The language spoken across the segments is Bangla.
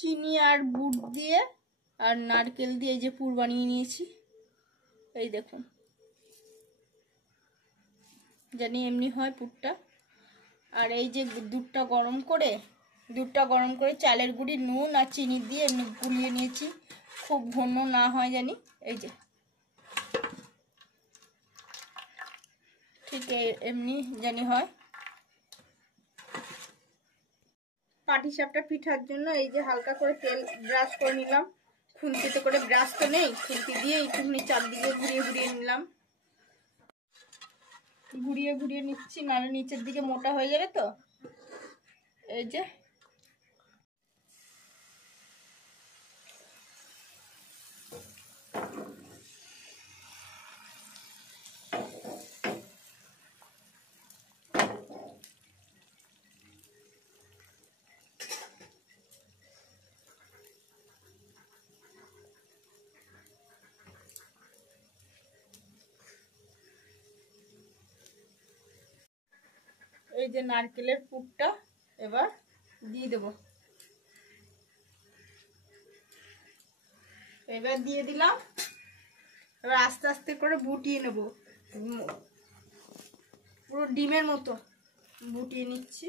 চিনি আর গুড় দিয়ে আর নারকেল দিয়ে এই যে পুর বানিয়ে নিয়েছি। এই দেখুন, জানি এমনি হয় পুরটা। আর এই যে দুধটা গরম করে চালের গুঁড়ি, নুন আর চিনি দিয়ে এমনি গুলিয়ে নিয়েছি, খুব ঘন না হয় জানি। এই যে ঠিক এমনি জানি হয়। পাটিসাপটা পিঠার জন্য এই যে হালকা করে তেল ব্রাশ করে নিলাম। খুন্তিতে করে ব্রাশ তো নেই, খুন্তি দিয়ে একটুখানি চারদিকে ঘুরিয়ে ঘুরিয়ে নিলাম। ঘুরিয়ে ঘুরিয়ে নিচ্ছি, নাহলে নিচের দিকে মোটা হয়ে যাবে তো। এই যে নারকেলের পুরটা এবার দিয়ে দেব। এবার দিয়ে দিলাম। এবার আস্তে আস্তে করে বুটিয়ে নেব, পুরো ডিমের মতো বুটিয়ে নিচ্ছি।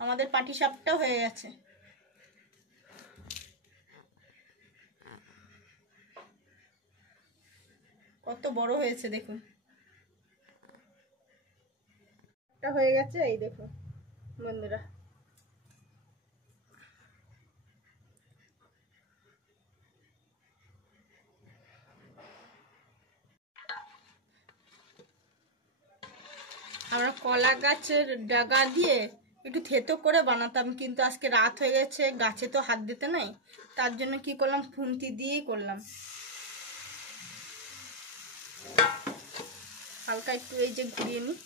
আমাদের পাটিসাপটা হয়ে গেছে। কত বড় হয়েছে দেখুন। হয়ে গেছে, এই দেখুন বন্ধুরা। আমরা কলা গাছের ডাগা দিয়ে একটু থেতো করে বানাতাম, কিন্তু আজকে রাত হয়ে গেছে, গাছে তো হাত দিতে নাই, তার জন্য কি করলাম, খুন্তি দিয়েই করলাম। হালকা একটু এই যে ঘুরিয়ে নিই।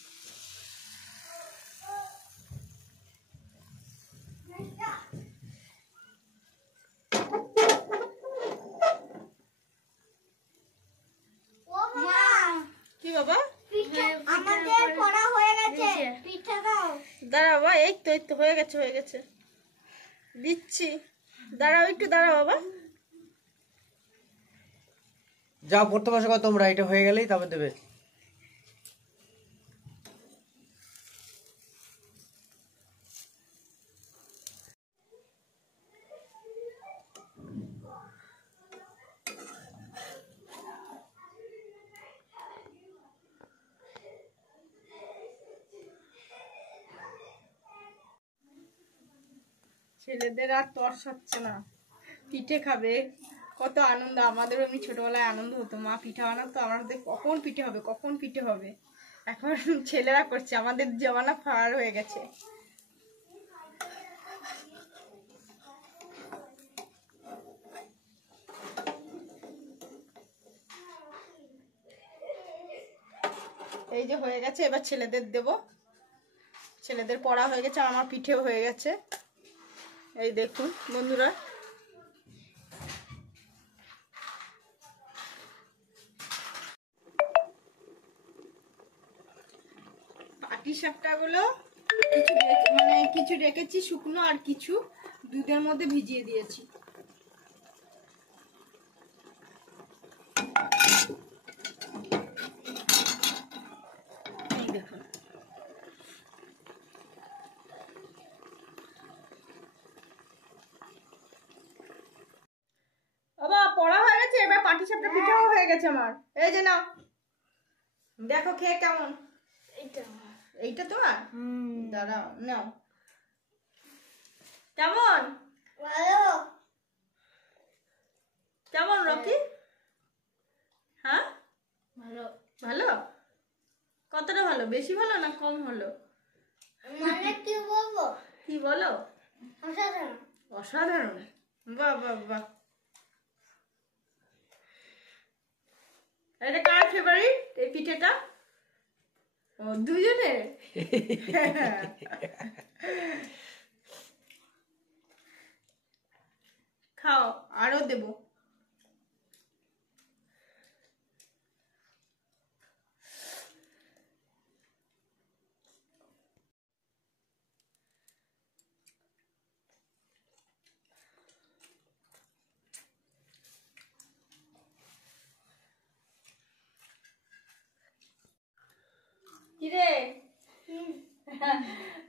কি বাবা, আমাদের করা হয়ে গেছে, পিঠা দাও। দাঁড়াও বাবা, এই তো হয়ে গেছে দিচ্ছি। দাঁড়াও একটু, দাঁড়াও বাবা। যাও পড়তে বসো তোমরা, এটা হয়ে গেলেই তারপর দেবে। ছেলেদের আর তর্স হচ্ছে না, পিঠে খাবে, কত আনন্দ। আমাদেরও এমনি ছোটবেলায় আনন্দ হতো, মা পিঠা বানাতো, আমাদের কখন পিঠে হবে। এখন ছেলেরা করছে, আমাদের জমানা পার হয়ে গেছে। এই যে হয়ে গেছে, এবার ছেলেদের দেব। ছেলেদের পড়া হয়ে গেছে, আমার পিঠেও হয়ে গেছে। এই দেখুন বন্ধুরা, পাটিসাপটাগুলো কিছু রেখেছি শুকনো, আর কিছু দুধের মধ্যে ভিজিয়ে দিয়েছি। এই দেখুন, বাবা পড়া হয়ে গেছে, এবার পাটিসাপটা পিঠাও হয়ে গেছে আমার। এই যে নাও, দেখো খেয়ে কেমন। এইটা তোমার, দাঁড়াও নাও। কেমন কেমন রকি? হ্যাঁ ভালো। কতটা ভালো, বেশি ভালো না কম হলো? মানে কি বলবো, কি বলো? অসাধারণ। অসাধারণ, বাহ বাহ বাহ। এটা কার ফেভারিট এই পিঠেটা? ও দুজনে।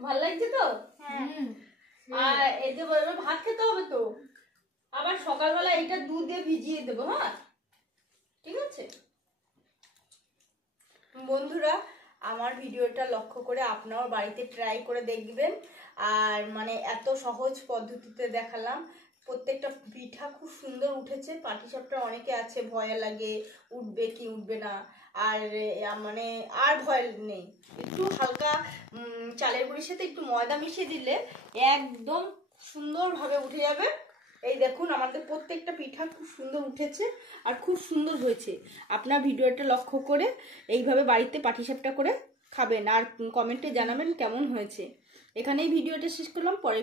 ভালো লাগছে তো? আর এই যে এবার ভাত খেতে হবে তো, আবার সকালবেলা এটা দুধ দিয়ে ভিজিয়ে দেবো। হ্যাঁ ঠিক আছে বন্ধুরা, আমার ভিডিওটা লক্ষ্য করে আপনারাও বাড়িতে ট্রাই করে দেখবেন। আর মানে এত সহজ পদ্ধতিতে দেখালাম, প্রত্যেকটা পিঠা খুব সুন্দর উঠেছে। পাটিসাপটা অনেকে আছে ভয় লাগে উঠবে কি উঠবে না, আর মানে আর ভয় নেই। একটু হালকা চালের গুঁড়ির সাথে একটু ময়দা মিশিয়ে দিলে একদম সুন্দরভাবে উঠে যাবে। এই দেখুন আমাদের প্রত্যেকটা পিঠা খুব সুন্দর উঠেছে আর খুব সুন্দর হয়েছে। আপনার ভিডিওটা লক্ষ্য করে এইভাবে বাড়িতে পাটিসাপটা করে খাবেন আর কমেন্টে জানাবেন কেমন হয়েছে। এখানেই ভিডিওটা শেষ করলাম। পরে